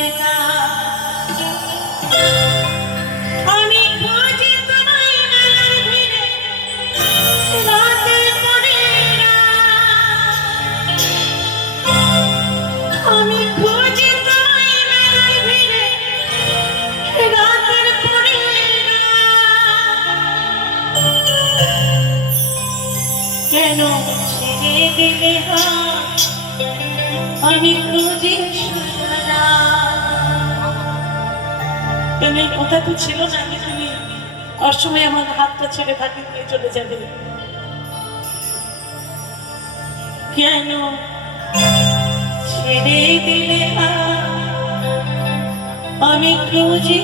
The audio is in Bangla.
একা আমি খুঁজি তোমায় মেলার ভিড়ে রাতের পরে আমি খুঁজি তোমায় মেলার ভিড়ে রাতের পরে কেন ছেড়ে দিলে আমি খুঁজি প্রেমের কথা তো ছিল না যে তুমি অসময়ে আমার হাতটা ছেড়ে ফাঁকি দিয়ে চলে যাবে কেন ছেড়ে দিলে আমি খুঁজি